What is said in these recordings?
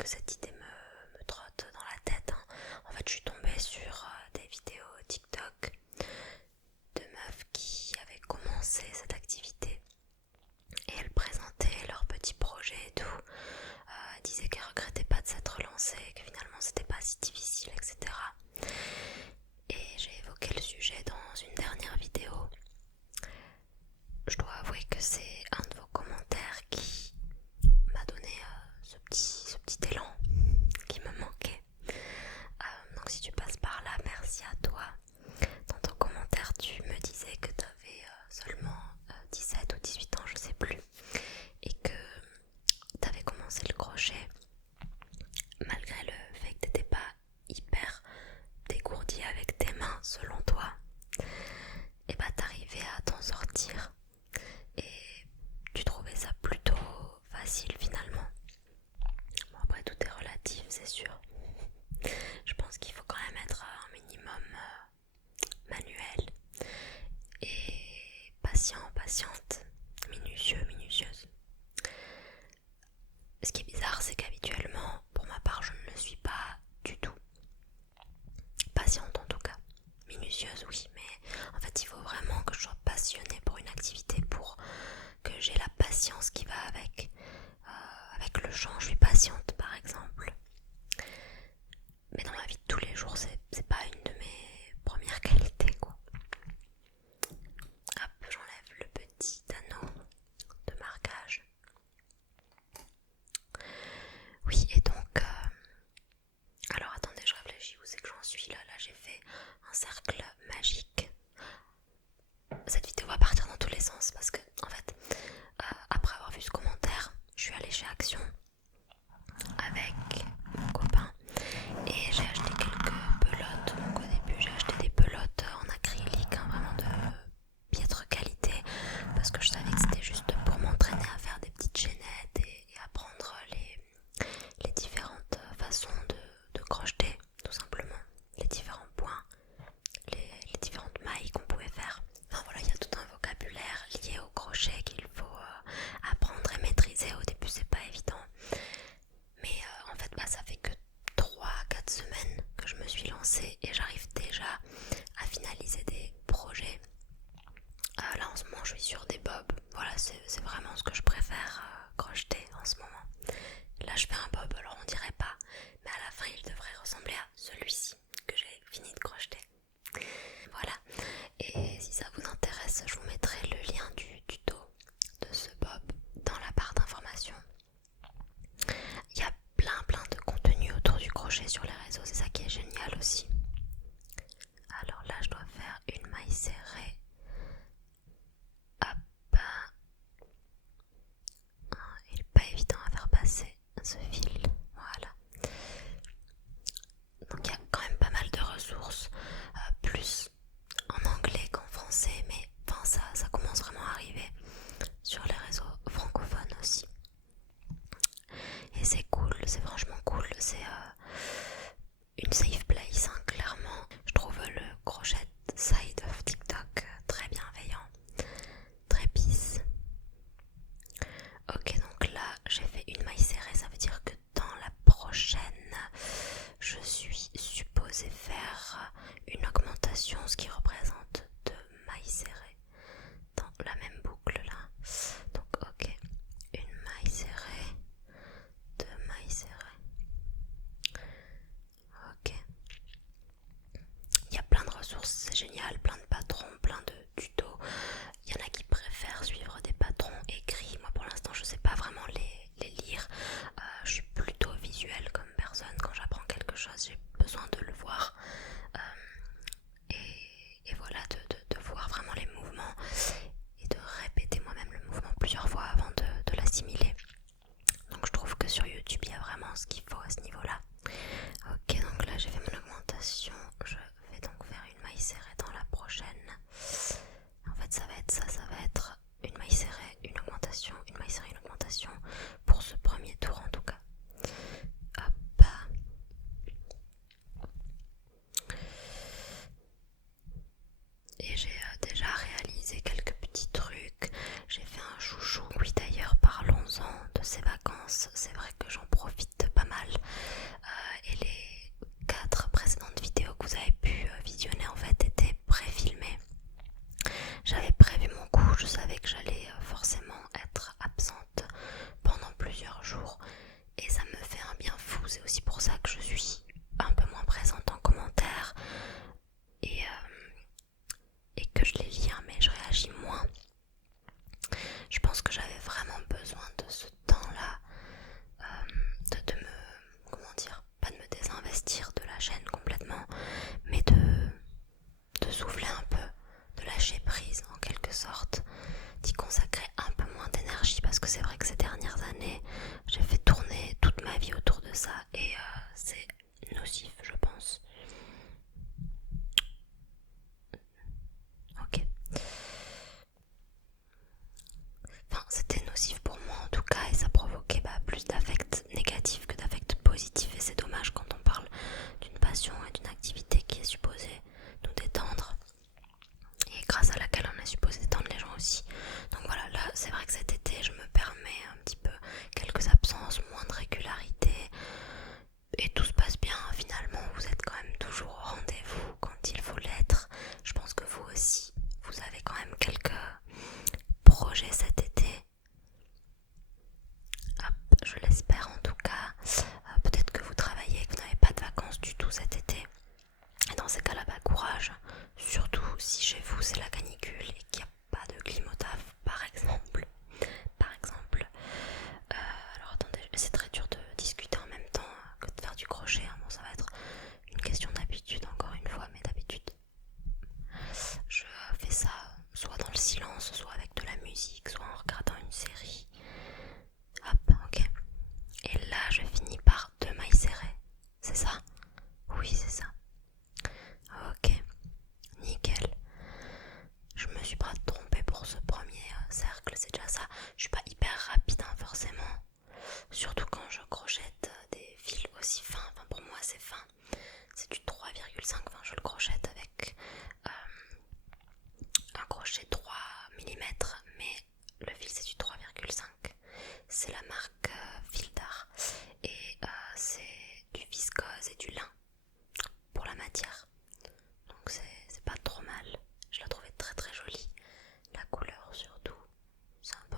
que cette idée me trotte dans la tête. En fait, je suis tombée sur des vidéos TikTok de meufs qui avaient commencé cette activité et elles présentaient leurs petits projets et tout. Elles disaient qu'elles regrettaient pas de s'être lancées, que finalement c'était pas si difficile, etc. Et j'ai évoqué le sujet dans une dernière vidéo. Je dois avouer que c'est un de vos commentaires qui m'a donné ce petit élan qui me manquait. Donc si tu passes par là, merci à toi. Dans ton commentaire, tu me disais que tu avais seulement 17 ou 18 ans, je sais plus, et que tu avais commencé le crochet malgré le fait que tu n'étais pas hyper dégourdi avec tes mains selon toi. Et bah t'arrivais à t'en sortir et tu trouvais ça plutôt facile finalement. Bon, après tout est relatif, c'est sûr. Je pense qu'il faut quand même être un minimum manuel et patient, patiente, minutieux, minutieuse. Ce qui est bizarre, c'est qu'habituellement, pour ma part, je ne le suis pas du tout. Patiente en tout cas. Minutieuse, oui, mais en fait, il faut vraiment que je sois passionnée pour une activité pour que j'ai la patience qui va avec. Avec le chant, je suis patiente par exemple. Mais dans ma vie de tous les jours, c'est pas une de mes premières qualités, quoi. Hop, j'enlève le petit anneau de marquage. Oui, et donc... alors attendez, je réfléchis, où c'est que j'en suis là. Là, j'ai fait un cercle magique. Cette vidéo va partir dans tous les sens parce que, en fait, après avoir vu ce commentaire, je suis allée chez Action avec mon copain et j'ai acheté quelques pelotes. Donc au début j'ai acheté des pelotes en acrylique, vraiment de piètre qualité, parce que je savais que c'était juste pour m'entraîner à faire des petites chaînettes et apprendre les différentes façons de crocheter, tout simplement, les différents points, les différentes mailles qu'on pouvait faire. Enfin voilà, il y a tout un vocabulaire lié au crochet qu'il faut apprendre et maîtriser. Au début c'est pas évident. Mais en fait, ça fait que 3-4 semaines que je me suis lancée et j'arrive déjà à finaliser des projets. Là en ce moment, je suis sur des bobs. Voilà, c'est vraiment ce que je préfère crocheter en ce moment. Là, je fais un bob, alors on dirait pas, mais à la fin, il devrait ressembler à celui-ci que j'ai fini de crocheter. Voilà. Et si ça vous intéresse, je vous mettrai le lien du tuto de ce bob dans la barre d'informations. Il y a plein de contenu autour du crochet sur les réseaux, c'est ça qui est génial aussi. Alors là, je dois faire une maille serrée. Hop. Il n'est pas évident à faire passer ce fil. Voilà. ça et c'est nocif, je pense. Ok. Enfin, c'était nocif pour moi en tout cas et ça provoquait plus d'affects négatifs que d'affects positifs et c'est dommage quand on parle d'une passion et d'une activité qui est supposée nous détendre et grâce à laquelle on est supposé détendre les gens aussi. Donc voilà, là c'est vrai que cet été je me permets un petit peu quelques absences, moins de régularité et tout se passe bien finalement. Vous êtes quand même toujours au rendez-vous quand il faut l'être. Je pense que vous aussi, vous avez quand même quelques projets cet été. Hop, je l'espère en tout cas. Peut-être que vous travaillez et que vous n'avez pas de vacances du tout cet été. Et dans ces cas-là, courage. Surtout si chez vous c'est la canicule et qu'il n'y a pas de climotaf par exemple. Par exemple. Alors attendez, c'est très dur de discuter en même temps que de faire du crochet. Bon, ça va être une question d'habitude encore une fois, mais d'habitude je fais ça soit dans le silence, soit avec de la musique, soit en regardant une série. Hop, ok. Et là, je finis par 2 mailles serrées. C'est ça? Oui, c'est ça. Ok, nickel. Je me suis pas trompée pour ce premier cercle, c'est déjà ça. Je suis pas hyper rapide forcément. Surtout quand je crochette des fils aussi fins. Enfin, pour moi, c'est fin. C'est du 3,5. Enfin, je le crochette avec un crochet 3 mm, mais le fil c'est du 3,5. C'est la marque Fildar et c'est du viscose et du lin pour la matière. Donc c'est pas trop mal. Je la trouvais très très jolie. La couleur surtout. C'est un peu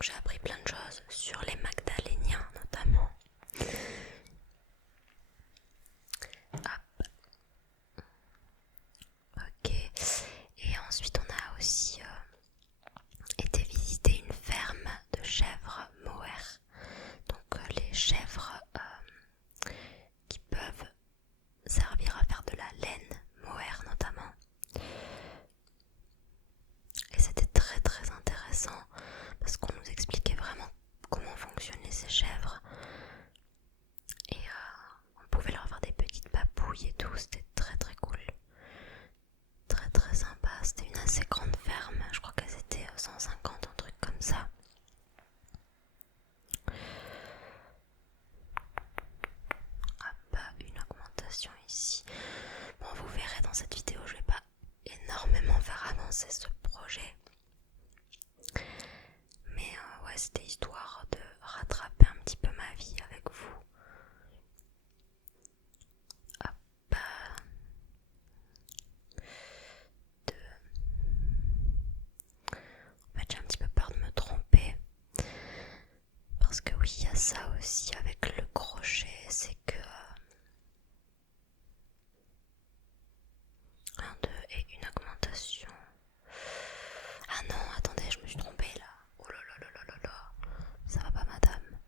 Donc j'ai appris plein de choses sur les Magdaléniens notamment. Hop. Ok. Et ensuite on a aussi été visiter une ferme de chèvres mohair. Donc les chèvres qui peuvent servir à faire de la laine mohair notamment. Et c'était très très intéressant parce qu'on nous expliquait vraiment comment fonctionnaient ces chèvres. Et on pouvait leur faire des petites papouilles et tout, c'était très très cool. Très très sympa, c'était une assez grande ferme, je crois qu'elles étaient 150, un truc comme ça. Hop, une augmentation ici. Bon, vous verrez dans cette vidéo, je vais pas énormément faire avancer ce projet. Mais ouais, c'était histoire de rattraper un petit peu ma vie avec vous. Hop. En fait, j'ai un petit peu peur de me tromper. Parce que oui, il y a ça aussi avec le crochet, c'est que 1, 2 et une augmentation. Ah non, attendez, je me suis trompée là. Oh là là là là là là. Ça va pas madame.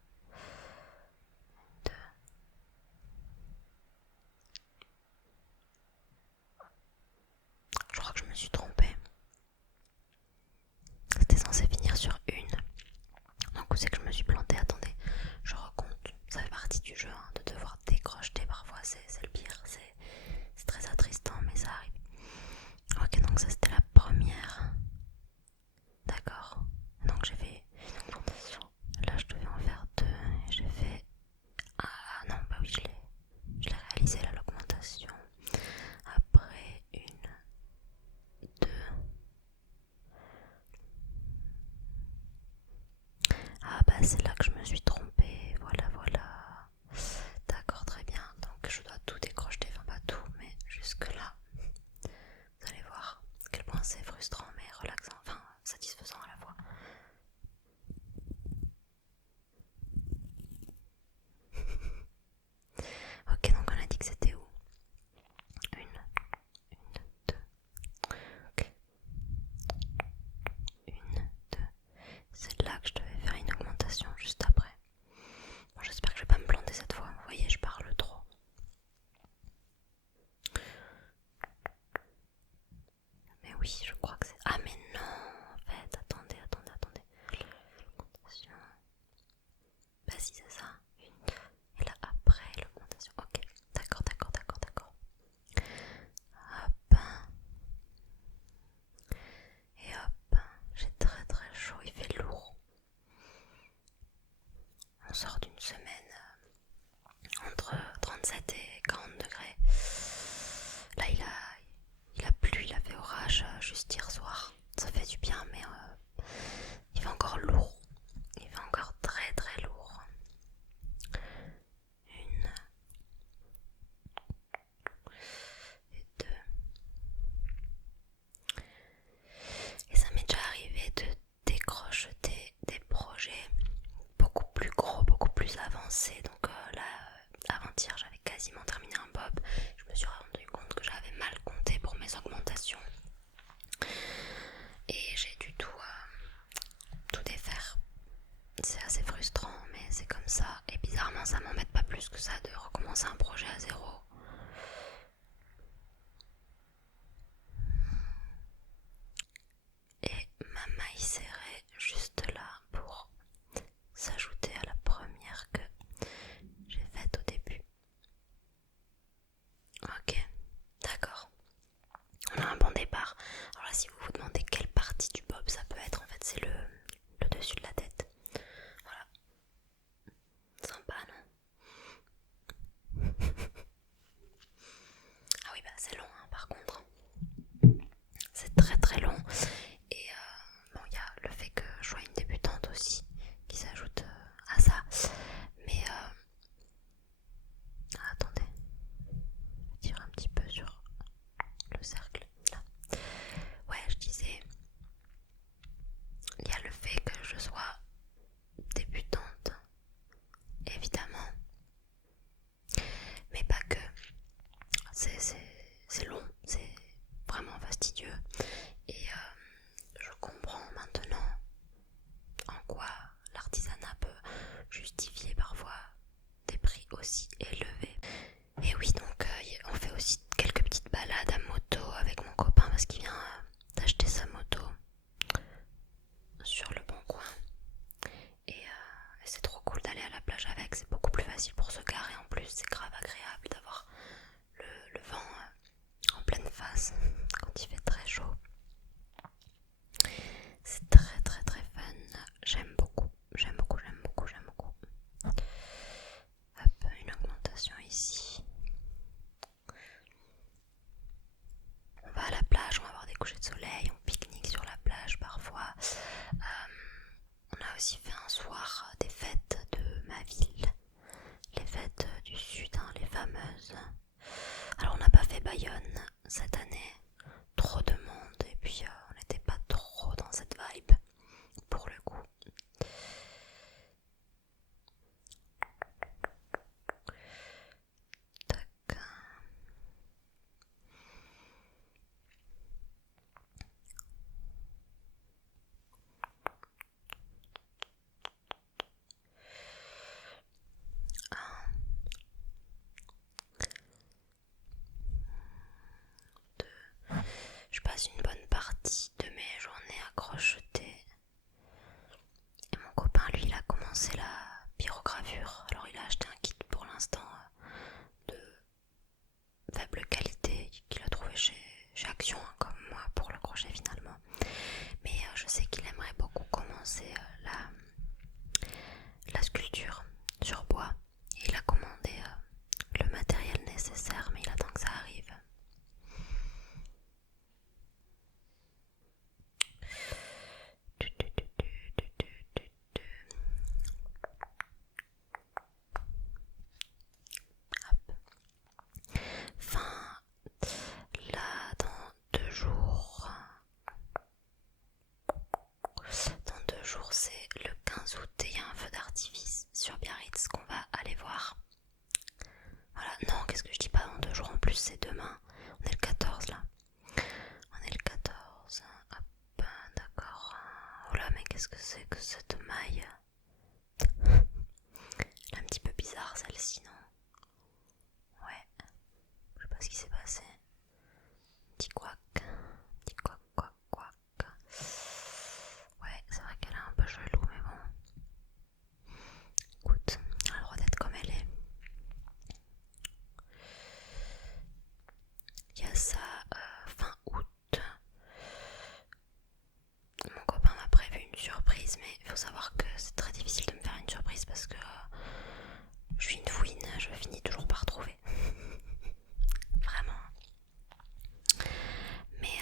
2. Je crois que je me suis trompée. C'était censé finir sur 1. Donc où c'est que je me suis plantée? Attendez, je recompte. Ça fait partie du jeu hein, de devoir décrocher parfois, c'est le pire. C'est très attristant mais ça arrive. Ok, donc ça c'était la première. D'accord. Donc j'ai fait une augmentation. Là je devais en faire 2 et j'ai fait... Ah non, bah oui je l'ai réalisé là l'augmentation. Après 1, 2. Ah bah c'est là que je me suis trompée. Voilà voilà. D'accord, très bien. Donc je dois tout décrocher, enfin pas tout, mais jusque là. Vous allez voir à quel point c'est frustrant mais relaxant, enfin satisfaisant à la fois. Ok, donc on a dit que c'était où? 1, 2. Ok. 1, 2. C'est là que je devais faire une augmentation juste après. Bon, j'espère que je vais pas me planter cette fois. Vous voyez, je parle trop. Mais oui, je crois que c'est... Ah mais non, en fait, attendez. L'augmentation. Bah si, c'est ça. 1, 2. Et là, après l'augmentation. Ok, d'accord. Hop. Et hop. J'ai très très chaud, il fait lourd. On sort d'une semaine entre 37 et 40 degrés. Là, il a plu, il a fait orage juste hier soir. Ça fait du bien, mais il fait encore lourd. Il fait encore très très lourd. 1 et 2. Et ça m'est déjà arrivé de décrocheter des projets beaucoup plus gros, beaucoup plus avancés. Donc là, avant-hier, j'avais quasiment terminé un bob. Je me suis rendu compte que j'avais mal compté pour mes augmentations. Et j'ai dû tout défaire. C'est assez frustrant, mais c'est comme ça. Et bizarrement, ça m'embête pas plus que ça de recommencer un projet à zéro. Et ma maille serrée juste là pour s'ajouter à la première que j'ai faite au début. Ok, d'accord. On a un bon départ. Alors là, si vous vous demandez quelle partie du bob ça peut être, en fait, c'est le dessus de la tête. Voilà. Sympa, non? fouine, je finis toujours par trouver. Vraiment. Mais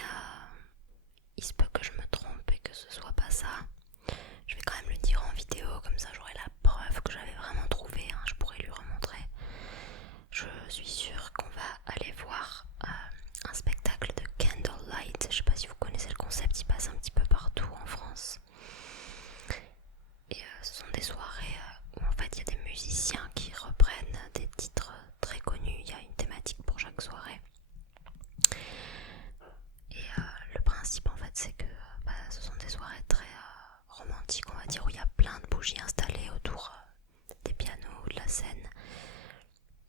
il se peut que je me trompe et que ce soit pas ça. Je vais quand même le dire en vidéo, comme ça j'aurai la preuve que j'avais vraiment trouvé, hein. Je pourrais lui remontrer. Je suis sûre qu'on va aller voir un spectacle de Candlelight. Je sais pas si vous connaissez le concept, il passe un petit peu partout en France. Et ce sont des soirées où en fait il y a des musiciens qui reprennent des titres très connus. Il y a une thématique pour chaque soirée. Et le principe en fait c'est que ce sont des soirées très romantiques, on va dire, où il y a plein de bougies installées autour des pianos ou de la scène.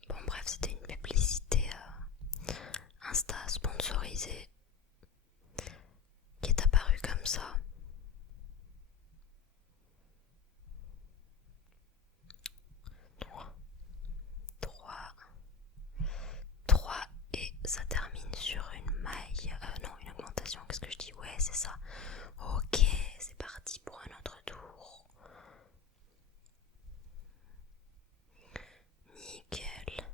Bon bref, c'était une publicité Insta sponsorisée qui est apparue comme ça. Trois et ça termine sur une maille, non, une augmentation, qu'est-ce que je dis? Ouais, c'est ça. Ok, c'est parti pour un autre tour. Nickel.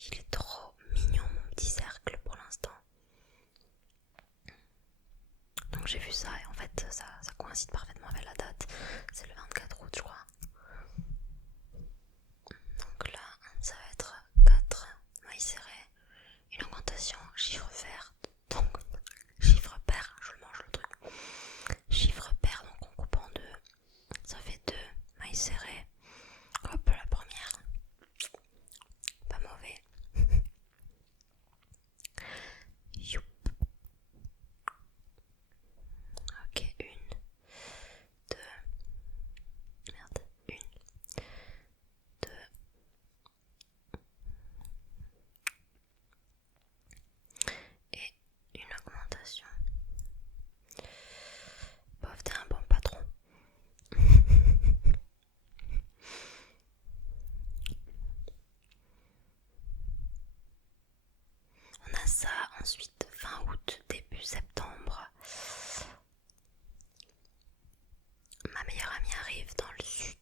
Il est trop mignon mon petit cercle pour l'instant. Donc j'ai vu ça et en fait ça coïncide parfaitement avec la date. C'est le 24 août je crois. Donc là ça va être 4 mailles serrées, une augmentation, chiffre vert, donc chiffre pair, je le mange le truc. Chiffre pair, donc on coupe en deux, ça fait 2 mailles serrées. Hop, la première, pas mauvais. Youp. Ok, une, deux, merde, une, deux, et une augmentation. Bof, t'es un bon patron. On a ça ensuite fin août, début septembre. Ma meilleure amie arrive dans le sud,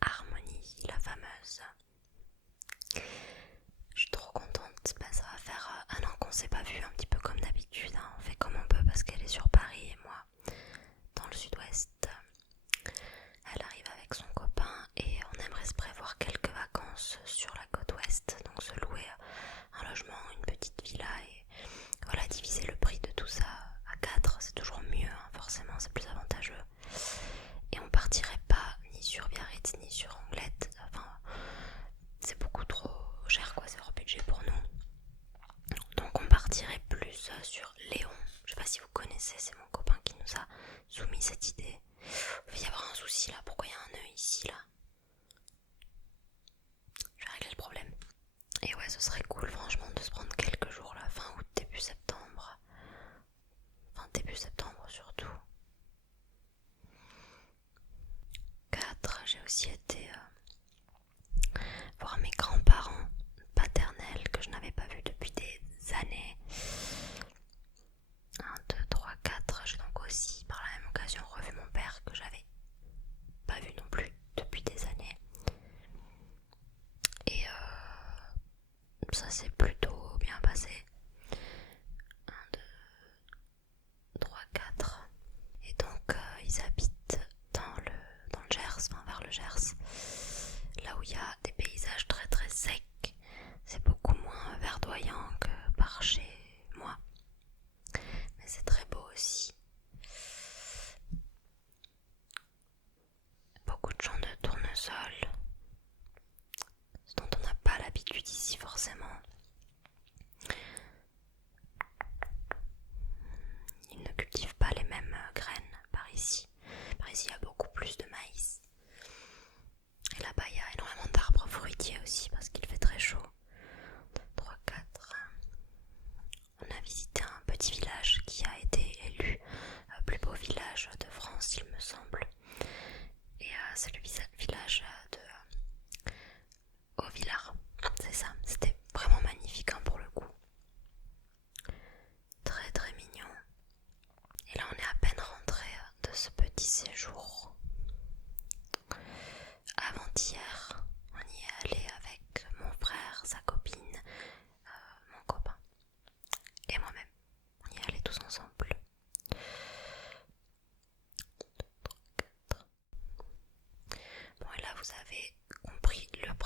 Harmonie, la fameuse. Je suis trop contente, ça va faire un an qu'on s'est pas vu, un petit peu comme d'habitude, hein. On fait comme on peut parce qu'elle est sur Paris et moi dans le sud-ouest. Elle arrive avec son copain et on aimerait se prévoir quelques vacances sur la côte ouest, donc se louer un logement, une petite villa et voilà, diviser le prix de tout ça à 4, c'est toujours mieux, hein, forcément c'est plus avantageux. Et on partirait pas ni sur Biarritz ni sur Anglette, enfin c'est beaucoup trop cher quoi, c'est hors budget pour nous. Donc on partirait plus sur Léon. Je sais pas si vous connaissez, c'est mon copain qui nous a soumis cette idée. Il va y avoir un souci là, pourquoi il y a un nœud ici là? Je vais régler le problème. Et ouais, ce serait cool franchement de se prendre quelques jours là, fin août, début septembre. Enfin début septembre surtout. 4, j'ai aussi été voir mes grands-parents paternels que je n'avais pas vus depuis des années. 1, 2, 3, 4, j'ai donc aussi par la même occasion revu mon père que j'avais pas vu non plus depuis des années. Et ça s'est plutôt bien passé. 1, 2, 3, 4. Et donc ils habitent dans le Gers, enfin vers le Gers, là où il y a des paysages très très secs. C'est beaucoup moins verdoyant que par chez moi, mais c'est très beau aussi. Beaucoup de champs de tournesol, ce dont on n'a pas l'habitude ici forcément. Ils ne cultivent pas les mêmes graines par ici. Par ici il y a beaucoup plus de maïs. Et là-bas il y a énormément d'arbres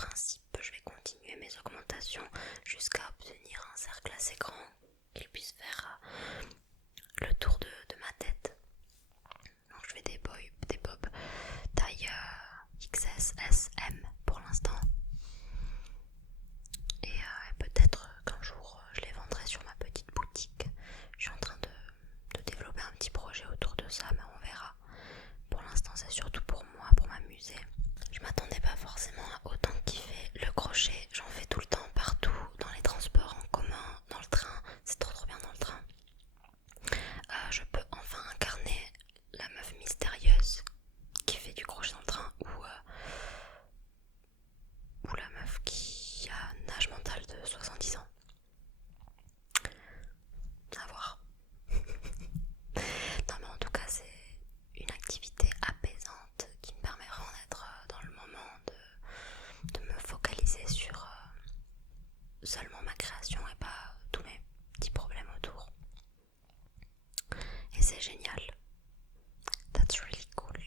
principe, je vais continuer mes augmentations jusqu'à obtenir un cercle assez grand qu'il puisse faire le tour de ma tête. Donc je fais des bobs taille XS, S, M pour l'instant. Et peut-être qu'un jour je les vendrai sur ma petite boutique. Je suis en train de développer un petit projet autour de ça, mais on verra. Pour l'instant c'est surtout pour moi, pour m'amuser. Je m'attendais pas forcément à autant kiffer le crochet. J'en fais tout le temps, partout, dans les transports en commun, dans le train. C'est trop bien dans le train. Je peux enfin incarner la meuf mystérieuse qui fait du crochet dans le train ou la meuf qui a un âge mental de 70 ans. À voir. Non mais en tout cas c'est une activité apaisante qui me permet vraiment d'être dans le moment, de me focaliser sur seulement ma création et pas tous mes petits problèmes autour. Et c'est génial. That's really cool.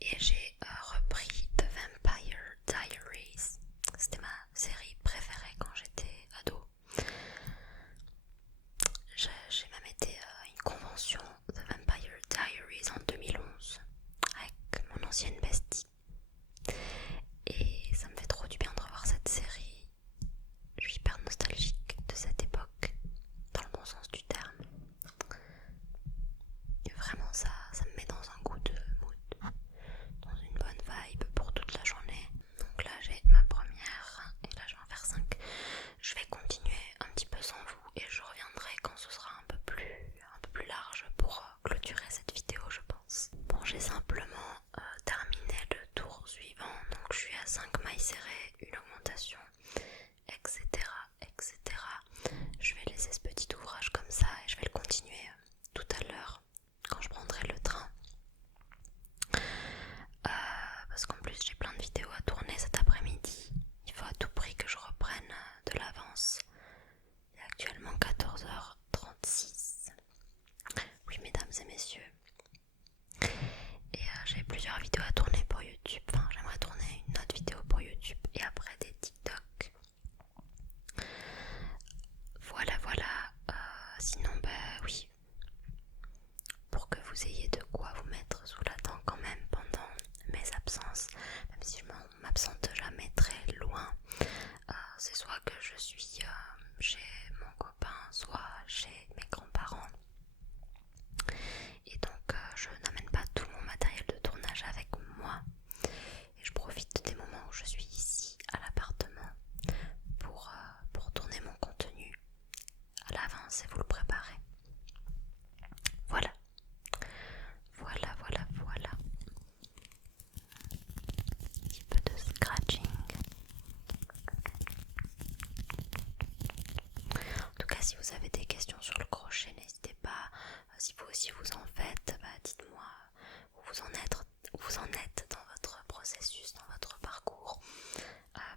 Et j'ai repris The Vampire Diaries. C'était ma série préférée quand j'étais ado. J'ai même été à une convention The Vampire Diaries en 2011 avec mon ancienne bestie. Et ça me fait trop du bien de revoir cette série. Je suis hyper nostalgique de cette époque, dans le bon sens du terme. Et vraiment ça me met dans un goût de mood, dans une bonne vibe pour toute la journée. Donc là j'ai ma première, et là je vais en faire 5. Je vais continuer un petit peu sans vous et je reviendrai quand ce sera un peu plus large pour clôturer cette vidéo, je pense. Bon, j'ai simplement terminé le tour suivant, donc je suis à 5 mailles serrées, une augmentation, etc. etc. Je vais laisser ce petit ouvrage comme ça et je vais le continuer tout à l'heure quand je prendrai le train. Parce qu'en plus j'ai plein de vidéos à tourner cet après-midi. Il faut à tout prix que je reprenne de l'avance. Il est actuellement 14h36. Oui mesdames et messieurs. Et j'ai plusieurs vidéos à tourner pour YouTube. Enfin j'aimerais tourner une autre vidéo pour YouTube et après des TikTok. Voilà. Sinon oui. Pour que vous ayez de quoi vous mettre sous la dent quand même pendant mes absences, même si je m'absente jamais très loin, c'est soit que je suis chez mon copain, soit chez mes grands-parents, et donc je n'amène pas tout mon matériel de tournage avec moi, et je profite des moments où je suis ici à l'appartement pour tourner mon contenu à l'avance et vous le préparer. Voilà. Un petit peu de scratching. En tout cas, si vous avez des questions sur le crochet, n'hésitez pas. Si vous aussi vous en faites, dites-moi où vous en êtes dans votre processus, dans votre parcours.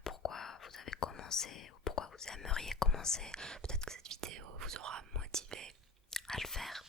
Pourquoi vous avez commencé ou pourquoi vous aimeriez commencer. Peut-être que cette vidéo vous aura motivé à le faire.